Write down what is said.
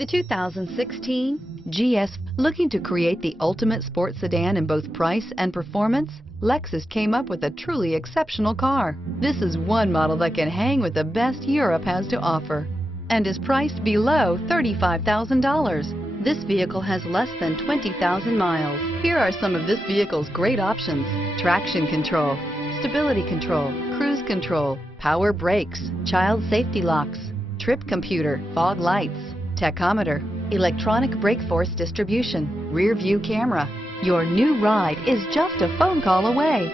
The 2016 GS. Looking to create the ultimate sports sedan in both price and performance? Lexus came up with a truly exceptional car. This is one model that can hang with the best Europe has to offer and is priced below $35,000. This vehicle has less than 20,000 miles. Here are some of this vehicle's great options: traction control, stability control, cruise control, power brakes, child safety locks, trip computer, fog lights, tachometer, electronic brake force distribution, rear view camera. Your new ride is just a phone call away.